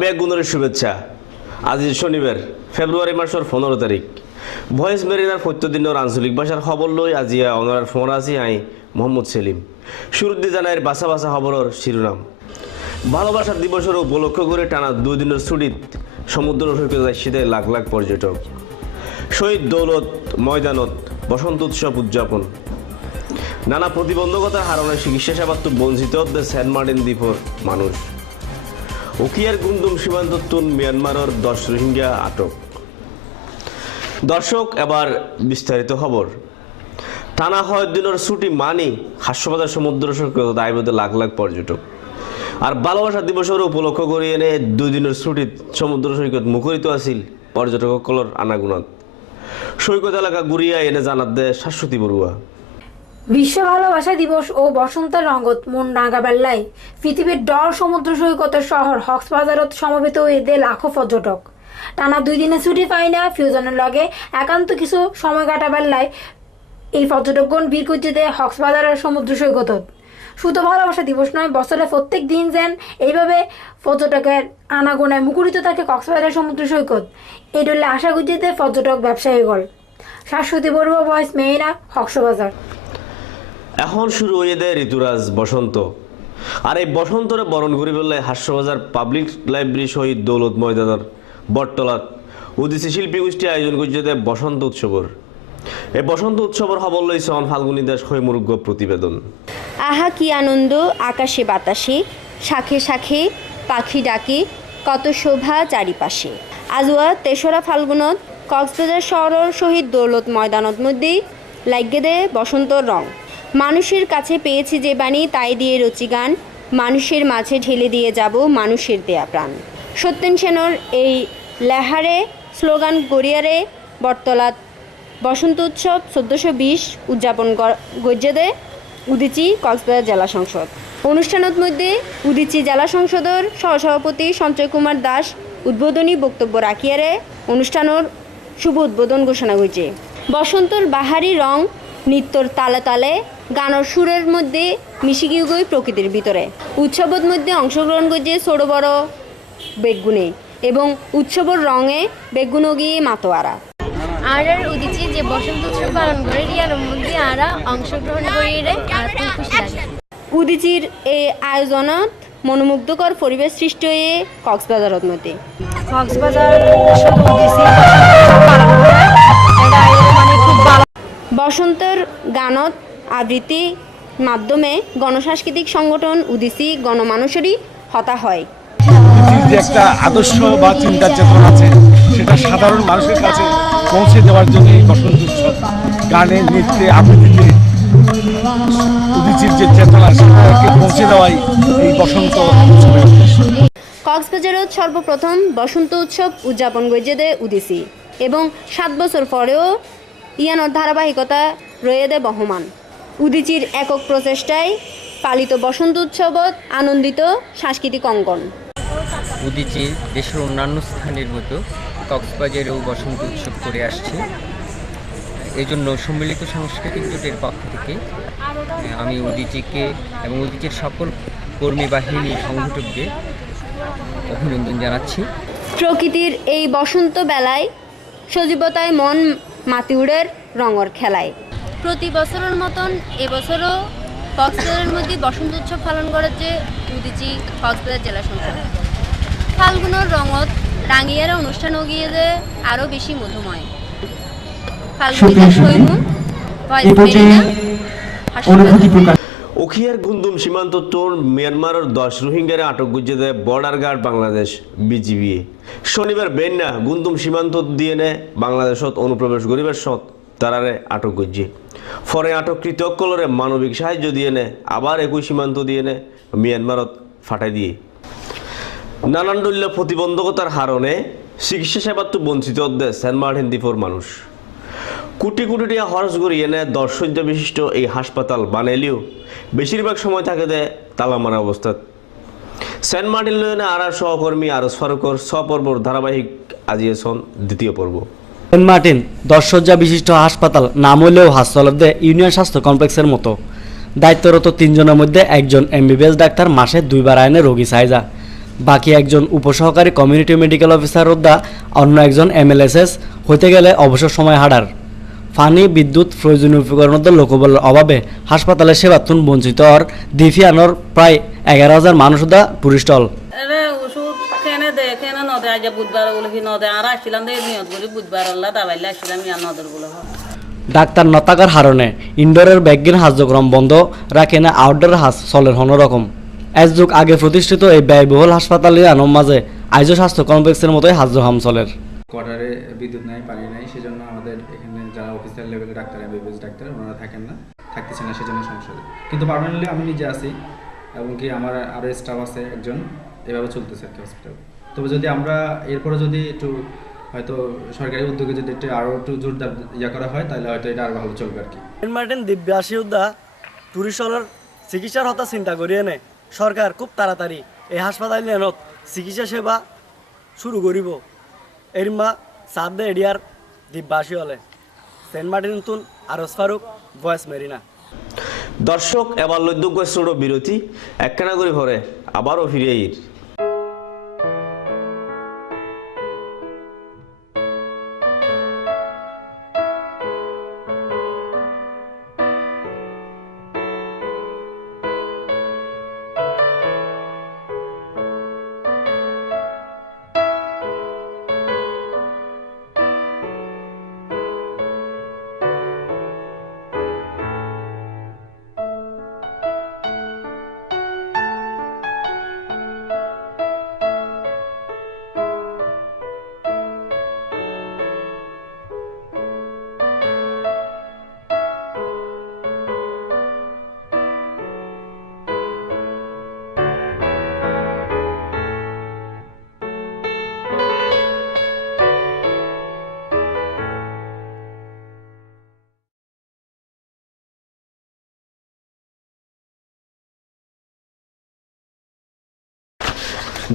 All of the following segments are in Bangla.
ব্যাগ গুণের শুভেচ্ছা। আজ শনিবার, ফেব্রুয়ারি মাসের পনেরো তারিখ। ভয়েস মেরিনার প্রত্যেকদিনের আঞ্চলিক ভাষার খবর লই আজিয়া অনার ফোন আছি আই মোহাম্মদ সেলিম। শুরুদ্দি জানাইয়ের বাসা বাসা খবরের শিরোনাম। ভালোবাসার দিবসের উপলক্ষ করে টানা দুই দিনের ছুটিত সমুদ্র সৈকত যাইছে লাখ লাখ পর্যটক। শহীদ দৌলত ময়দানত বসন্ত উৎসব উদযাপন। নানা প্রতিবন্ধকতার হারণে চিকিৎসা সেবার তো বঞ্চিত সেন্ট মার্টিন দ্বীপর মানুষ। উকিয়ার গুমদুম সীমান্ত তুন মিয়ানমারের দশ রোহিঙ্গা আটক। দর্শক, এবার বিস্তারিত খবর। টানা হয় দিনের ছুটি মানি হাস্যবাজার সমুদ্র সৈকত দায়বদ্ধ লাখ লাখ পর্যটক। আর ভালোবাসা দিবসের উপলক্ষ করে এনে দুই দিনের ছুটিত সমুদ্র সৈকত মুখরিত আছিল পর্যটকসকলের আনাগুণত সৈকত এলাকা ঘুরিয়া এনে জানাত দেয় শাশ্বতী বড়ুয়া। বিশ্ব ভালোবাসা দিবস ও বসন্তের রঙ্গত মন নাগাবেল্লায় পৃথিবীর ডর সমুদ্র সৈকতের শহর কক্সবাজারত সমবেত এদের লাখো পর্যটক। টানা দুই দিনে ছুটি পাই না, ফিউজনের লগে একান্ত কিছু সময় কাটাবেল্লায় এই পর্যটকগণ বীর কুচিতে কক্সবাজারের সমুদ্র সৈকতত। শুধু ভালোবাসা দিবস নয়, বছরে প্রত্যেক দিন যেন এইভাবে পর্যটকের আনাগোনায় মুখরিত থাকে কক্সবাজারের সমুদ্র সৈকত। এই ডলে আশা গুজিতে পর্যটক ব্যবসায়ীগণ। শাশ্বতী বড়ুয়া বয়স মেয়েরা কক্সবাজার। এখন শুরু হয়ে দেয় ঋতুরাজ বসন্ত। আর এই বসন্তরে বরণ করি বললে হাস্যবাজার পাবলিক লাইব্রেরি শহীদ দৌলত ময়দানের বটতলাত উদিসি শিল্পী গোষ্ঠী আয়োজন করছে দেয় বসন্ত উৎসবর। এই বসন্ত উৎসবর খবর লইছে অন ফাল্গুনী দাস হৈমুরুগ্য প্রতিবেদন। আহা কি আনন্দ, আকাশে বাতাসে, শাখে শাখে, পাখি ডাকে, কত শোভা চারিপাশে। আজুয়া তেসরা ফাল্গুনত কক্সবাজার শহরের শহীদ দৌলত ময়দানত মধ্যেই লাগিয়ে দে বসন্তর রং। মানুষের কাছে পেয়েছি যে বাণী, তাই দিয়ে রচি গান। মানুষের মাঝে ঢেলে দিয়ে যাব মানুষের দেয়া প্রাণ। সত্যেন সেনর এই লেহারে স্লোগান গড়িয়ারে বটতলাত বসন্ত উৎসব চোদ্দোশো বিশ উদযাপন গজ্জেদে উদিচি কক্সবাজার জেলা সংসদ। অনুষ্ঠানত মধ্যে উদিচি জেলা সংসদের সহসভাপতি সঞ্চয় কুমার দাস উদ্বোধনী বক্তব্য রাখিয়ারে অনুষ্ঠানের শুভ উদ্বোধন ঘোষণা হয়েছে বসন্তর বাহারি রং নৃত্যর তালে তালে গানের সুরের মধ্যে মিশিকি গই প্রকৃতির ভিতরে। উৎসবের মধ্যে অংশগ্রহণ করছে ছোট বড় বেগুনে এবং উৎসবের রঙে বেগুনগি মাতোয়ারা। আর উদিচি যে বসন্ত উৎসব পালন করে ইয়ার মধ্যে আরা অংশগ্রহণ করি উদিচির এই আয়োজনত মনোমুগ্ধকর পরিবেশ সৃষ্টি হয়ে কক্সবাজারের মধ্যে। কক্সবাজার বসন্তের গানত আবৃত্তি মাধ্যমে গণসাংস্কৃতিক সংগঠন উদিসি গণমানুষেরই হতা হয়। যে একটা আদর্শ বা চিন্তা চেতনা আছে সেটা সাধারণ মানুষের কাছে পৌঁছে দেওয়ার জন্য এই বসন্ত উৎসব গানে নৃত্যে আবৃত্তিতে উদিচির যে চেতনা সেটাকে পৌঁছে দেওয়াই এই বসন্ত উৎসবের সর্বপ্রথম বসন্ত উৎসব উদযাপন করছে দে উদিসি এবং সাত বছর পরেও ইয়ানোর ধারাবাহিকতা রয়ে দে বহমান। উদিচির একক প্রচেষ্টায় পালিত বসন্ত উৎসবত আনন্দিত সাংস্কৃতিক অঙ্গন। উদিচি দেশের অন্যান্য স্থানের মতো কক্সবাজারেও বসন্ত উৎসব করে আসছে। এই জন্য সম্মিলিত সাংস্কৃতিক জোটের পক্ষ থেকে আমি উদিচিকে এবং উদিচির সকল কর্মী বাহিনী সংগঠকদের অভিনন্দন জানাচ্ছি। প্রকৃতির এই বসন্ত বেলায় সজীবতায় মন মাতিউড়ের রঙর খেলায়। প্রতি বছরের মতন এবছরও কক্সবাজারের মধ্যে বসন্ত উৎসব পালন করেছে উদিচি কক্সবাজার জেলা সংসদ। ফাল্গুনের রঙত রাঙিয়ার অনুষ্ঠান গিয়ে যে আরও বেশি মধুময়। ফাল্গুনিতা শৈমু ভয়েস মেরিনা হাসপাতাল উখিয়ার গুন্দুম সীমান্ত তোর মিয়ানমারের দশ রোহিঙ্গারে আটক গুজে দেয় বর্ডার গার্ড বাংলাদেশ বিজিবি। শনিবার বেন্না গুন্দুম সীমান্ত দিয়ে নে বাংলাদেশত অনুপ্রবেশ গরিবের সৎ। তারারে আটক গুজে ফরে আটককৃত কলরে মানবিক সাহায্য দিয়ে নে, আবার একই সীমান্ত দিয়ে নে, মিয়ানমারত ফাটাই দিয়ে। নানান দলীয় প্রতিবন্ধকতার হারণে চিকিৎসা সেবার তো বঞ্চিত দেয় সেন্ট মার্টিন দ্বীপর মানুষ। কোটি কোটি টাকা খরচ করে এনে দশ বিশিষ্ট এই হাসপাতাল বানাইলেও বেশিরভাগ সময় থাকে দেয় তালামারা অবস্থাত। সেন্ট মার্টিন লয়নে আর সহকর্মী আরস ফারুকর সপর্বর ধারাবাহিক আজিয়েছন দ্বিতীয় পর্ব। সেন্ট মার্টিন দশসজ্জা বিশিষ্ট হাসপাতাল, নাম হলেও হাসপাতালতে ইউনিয়ন স্বাস্থ্য কমপ্লেক্সের মতো। দায়িত্বরত তিনজনের মধ্যে একজন এমবিবিএস ডাক্তার, মাসে দুইবার আইনে রোগী সাইজা বাকি একজন উপসহকারী কমিউনিটি মেডিকেল অফিসার অধ্যা অন্য একজন এমএলএসএস, হইতে গেলে অবসর সময় হারার পানি বিদ্যুৎ, প্রয়োজনীয় উপকরণের লোকবলের অভাবে হাসপাতালের সেবাতুন বঞ্চিত হওয়ার দিফিয়ানোর প্রায় এগারো হাজার মানুষ দা টুরিস্টল আজ বুধবার বলে কি নদে আর আসছিলাম দে নিয়ত বলি বুধবার আল্লাহ দাবাইলে আসছিলাম ইয়ার নদর বলে ডাক্তার ন থাকার হারণে ইনডোরের ব্যাগিন কার্যক্রম বন্ধ রাখে না আউটডোর হাস চলের হন রকম। এক যুগ আগে প্রতিষ্ঠিত এই ব্যয়বহুল হাসপাতালের আনম মাঝে আইজো স্বাস্থ্য কমপ্লেক্সের মতোই হাজ্য হাম চলের। কোয়ার্টারে বিদ্যুৎ নাই পানি নাই সেজন্য আমাদের এখানে যারা অফিসার লেভেলের ডাক্তার এমবিবিএস ডাক্তার ওনারা থাকেন না থাকতেছে না সেজন্য সমস্যা কিন্তু পার্মানেন্টলি আমি নিজে আছি এবং কি আমার আরও স্টাফ আছে একজন এভাবে চলতেছে আর কি হসপিটাল তবে যদি আমরা এরপরে যদি একটু হয়তো সরকারি উদ্যোগে যদি একটু আরও একটু জোরদার ইয়া করা হয় তাহলে হয়তো এটা আরও ভালো চলবে আর কি সেন্ট মার্টিন দিব্যাসী উদ্যা টুরিস্টলের চিকিৎসার হতা চিন্তা করিয়ে নে। সরকার খুব তাড়াতাড়ি এই হাসপাতাল নেনত চিকিৎসা সেবা শুরু করিব। এরিমা সাত দে এডিয়ার দিব্যাসী হলে সেন্ট মার্টিন নতুন আরস ফারুক ভয়েস মেরিনা দর্শক এবার লদ্যুক ছোট বিরতি। একখানা করে পরে আবারও ফিরে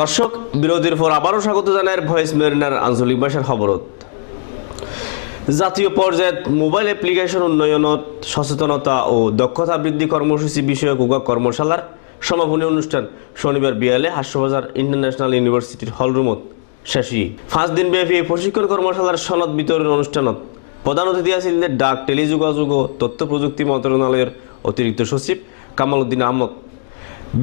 দর্শক বিরতির পর আবারও স্বাগত জানায় ভয়েস মেরিনার আঞ্চলিক ভাষার খবরত। জাতীয় পর্যায়ে মোবাইল অ্যাপ্লিকেশন উন্নয়নত সচেতনতা ও দক্ষতা বৃদ্ধি কর্মসূচি বিষয়ক উগা কর্মশালার সমাপনী অনুষ্ঠান শনিবার বিয়ালে হাস্যবাজার ইন্টারন্যাশনাল ইউনিভার্সিটির হলরুমত শেষই। পাঁচ দিন ব্যাপী এই প্রশিক্ষণ কর্মশালার সনদ বিতরণ অনুষ্ঠানত প্রধান অতিথি আছিলেন ডাক, টেলিযোগাযোগ ও তথ্য প্রযুক্তি মন্ত্রণালয়ের অতিরিক্ত সচিব কামাল উদ্দিন আহমদ।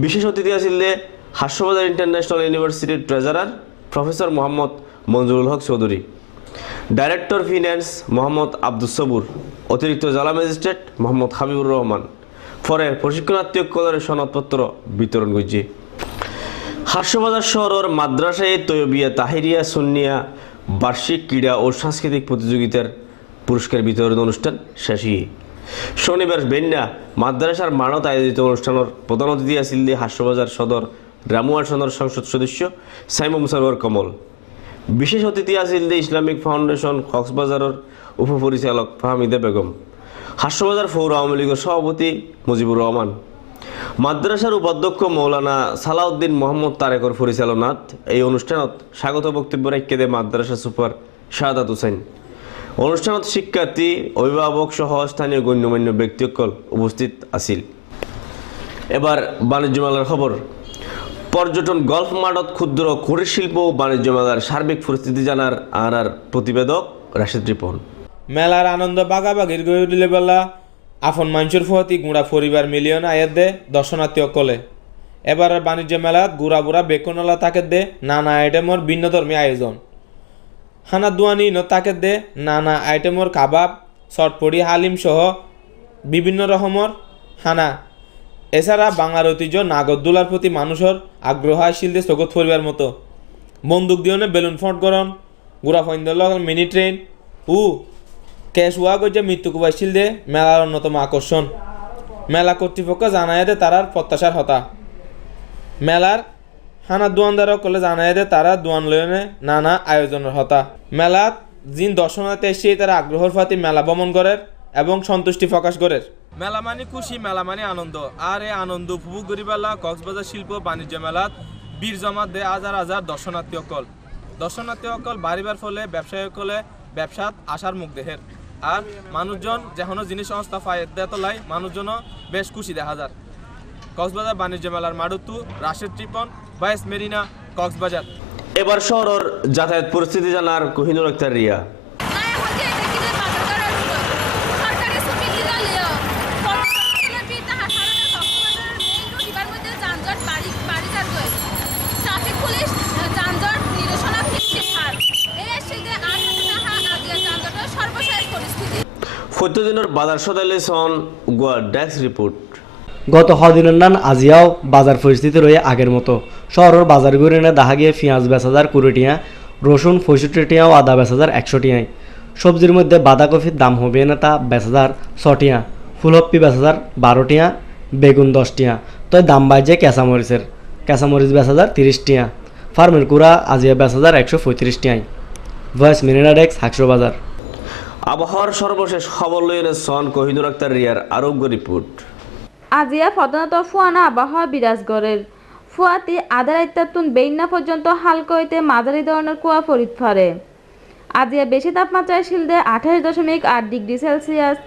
বিশেষ অতিথি আছিলেন হাস্যবাজার ইন্টারন্যাশনাল ইউনিভার্সিটির treasurer professor Mohammad Manzurul Haque Chowdhury, director finance Mohammad Abdus Sabur, অতিরিক্ত জেলা ম্যাজিস্ট্রেট মোহাম্মদ হাবিবুর রহমান পরে প্রশিক্ষণার্থী কলের সনদপত্র বিতরণ করছে। হাস্যবাজার শহরের মাদ্রাসায় তৈবিয়া তাহিরিয়া সুন্নিয়া বার্ষিক ক্রীড়া ও সাংস্কৃতিক প্রতিযোগিতার পুরস্কার বিতরণ অনুষ্ঠান শেষই শনিবার বেন্যা মাদ্রাসার মানত আয়োজিত অনুষ্ঠানের প্রধান অতিথি আছিল হাস্যবাজার সদর রামুয়ার সদর সংসদ সদস্য সাইমুম সরোয়ার কমল। বিশেষ অতিথি আছিল ইসলামিক ফাউন্ডেশন কক্সবাজারের উপপরিচালক ফাহমিদা বেগম। হাস্যবাজার পৌর আওয়ামী লীগের সভাপতি মুজিবুর রহমান। মাদ্রাসার উপাধ্যক্ষ মৌলানা সালাউদ্দিন মোহাম্মদ তারেকর পরিচালনাত এই অনুষ্ঠানত স্বাগত বক্তব্য রেখে দেয় মাদ্রাসা সুপার শাহাদাত হুসাইন অনুষ্ঠানত শিক্ষার্থী, অভিভাবক সহ স্থানীয় গণ্যমান্য ব্যক্তিসকল উপস্থিত আছিল। এবার বাণিজ্য মেলার খবর। পর্যটন গল্ফ মাঠত ক্ষুদ্র কুটির শিল্প ও বাণিজ্য মেলার সার্বিক পরিস্থিতি জানার আর আর প্রতিবেদক রাশেদ রিপন। মেলার আনন্দ বাগাবাগির গড়ে উঠিলে বেলা, আফন মানুষের ফতি গুঁড়া পরিবার মিলিয়ন আয়ের দে দর্শনার্থী অকলে এবারের বাণিজ্য মেলাত গুড়া বুড়া বেকনলা তাকে দে, নানা আইটেমর ভিন্ন ধর্মী আয়োজন। হানা দুয়ানি ন তাকে দে, নানা আইটেমর কাবাব চটপড়ি হালিম সহ বিভিন্ন রকমর হানা এছাড়া বাংলার ঐতিহ্য নাগরদোলার প্রতি মানুষের আগ্রহ দে জগৎ পরিবার মতো। বন্দুক দিওনে বেলুন ফট গরম গুড়া ফৈন্দল মিনি ট্রেন, উ, ক্যাশ ওয়াগ যে মৃত্যু কুবাইছিল দে মেলার অন্যতম আকর্ষণ। মেলা কর্তৃপক্ষ জানায় দে তারার প্রত্যাশার হতা। মেলার হানা দোয়ানদার কলে জানায় দে তারা দোয়ান লয়নে নানা আয়োজনের হতা। মেলাত যিন দর্শনার্থী এসে তারা আগ্রহর ফাতি মেলা ভ্রমণ করে এবং সন্তুষ্টি প্রকাশ করে মেলা মানে খুশি মেলা মানে আনন্দ। আর এই আনন্দ উপভোগ করিবেলা কক্সবাজার শিল্প বাণিজ্য মেলাত বীর জমা দে হাজার হাজার দর্শনার্থী অকল দর্শনার্থী অকল বাড়িবার ফলে ব্যবসায়ী অকলে ব্যবসাত আসার মুখ দেহের। আর মানুষজন যেকোনো জিনিস সংস্থা ফায়ের দেয় তোলাই মানুষজনও বেশ খুশি দেখা যায়। কক্সবাজার বাণিজ্য মেলার মারুতু রাশেদ ত্রিপন বাইস মেরিনা, কক্সবাজার। এবার শহরের যাতায়াত পরিস্থিতি জানার কোহিনুর আক্তার রিয়া ট্রাফিক পুলিশ যানজট নিরসনা ফিরছে ছাড় এই আসছে যে আট টাকা আজিয়া যানজটের সর্বশেষ পরিস্থিতি প্রতিদিনের বাজার সদাইলে সন গোয়া ডেস্ক রিপোর্ট। গত হদিনের নান আজিয়াও বাজার পরিস্থিতি রয়ে আগের মতো। শহরের বাজার ঘুরে এনে দেখা গিয়ে পেঁয়াজ বেচ হাজার কুড়ি টিয়া, রসুন পঁয়ষট্টি টিয়া ও আদা বেচ হাজার একশো টিয়ায়। সবজির মধ্যে বাঁধাকপির দাম হবে না তা বেচ হাজার ছটিয়া ফুলহপ্পি বেচ হাজার বারো টিয়া, বেগুন দশ টিয়া। তো দাম বাড়ছে কেঁচামরিচের। কেঁচামরিচ বেচ হাজার তিরিশ টিয়া। ফার্মের কুড়া আজিয়া বেচ হাজার একশো পঁয়ত্রিশ টিয়ায়। ভয়েস মিনিনাডেক্স হাকশো বাজার। আবহাওয়ার সর্বশেষ খবর লইনে সন কোহিনুর আক্তার রিয়ার আরোগ্য রিপোর্ট আজিয়া প্রধানত ফুয়ানা আবহাওয়া বিরাজ গড়ের ফুয়াতি আধা রাইতাতুন বেইন্না পর্যন্ত হালকা হইতে মাঝারি ধরনের কুয়া পরিত ফারে আজিয়া বেশি তাপমাত্রায় শিলদে আঠাশ দশমিক আট ডিগ্রি সেলসিয়াস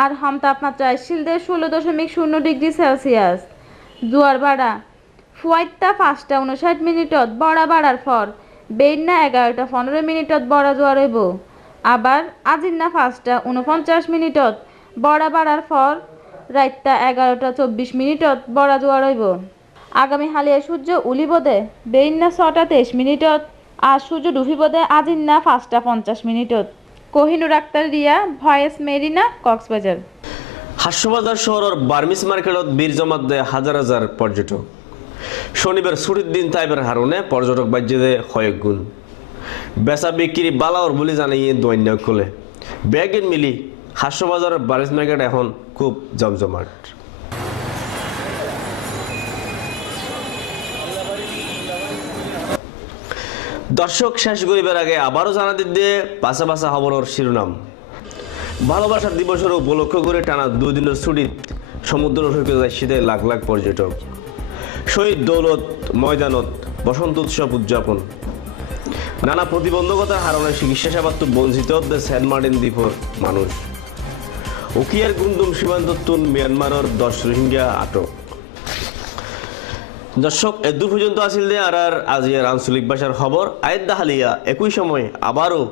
আর হম তাপমাত্রায় শিলদে ষোলো দশমিক শূন্য ডিগ্রি সেলসিয়াস জোয়ার বাড়া ফুয়াইটটা পাঁচটা উনষাট মিনিটত বড়া বাড়ার পর বেইন্না এগারোটা পনেরো মিনিটত বড়া জোয়ার হইব আবার আজিন্না পাঁচটা উনপঞ্চাশ মিনিটত। বড়া বাড়ার পর রাতটা এগারোটা চব্বিশ মিনিটত বড়া জোয়ার হইব। আগামী হালিয়া সূর্য উলিবদে বেইন্না ছটা তেইশ মিনিটত। আর সূর্য ডুবিবদে আজিন্না পাঁচটা পঞ্চাশ মিনিটত। কোহিনুর আক্তার রিয়া, ভয়েস মেরিনা, কক্সবাজার। হাস্যবাজার শহরের বার্মিস মার্কেটত বীর জমাত দেয় হাজার হাজার পর্যটক। শনিবার ছুটির দিন তাইবের হারণে পর্যটক বাজ্যে দেয় কয়েক গুণ। বেচা বিক্রি বালাওর বলে জানিয়ে দৈন্য খোলে। ব্যাগিন মিলি হাস্যবাজারের বার্মিস মার্কেট এখন খুব জমজমাট। দর্শক শেষ গরিবের আগে আবারও জানা দিতে পাশা পাশা খবরের শিরোনাম ভালোবাসার দিবসের উপলক্ষ করে টানা দুই দিনের ছুটিত সমুদ্র সৈকতে যাইছে লাখ লাখ পর্যটক শহীদ দৌলত ময়দানত বসন্ত উৎসব উদযাপন। নানা প্রতিবন্ধকতার হারণে চিকিৎসা সেবা তো বঞ্চিত সেন্ট মার্টিন দ্বীপের মানুষ। উকিয়ার গুন্দুম সীমান্ত তুন মিয়ানমারের দশ রোহিঙ্গা আটক। দর্শক এদূর পর্যন্ত আসিল দে আর আর আজিয়ার আঞ্চলিক ভাষার খবর আয়েদ দাহালিয়া, একই সময় আবারও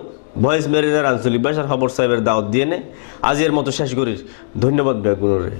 ভয়েস মেরিনার আঞ্চলিক ভাষার খবর সাহেবের দাওয়াত দিয়ে নে? আজিয়ার মতো শেষ করিস ধন্যবাদ বেগুনরে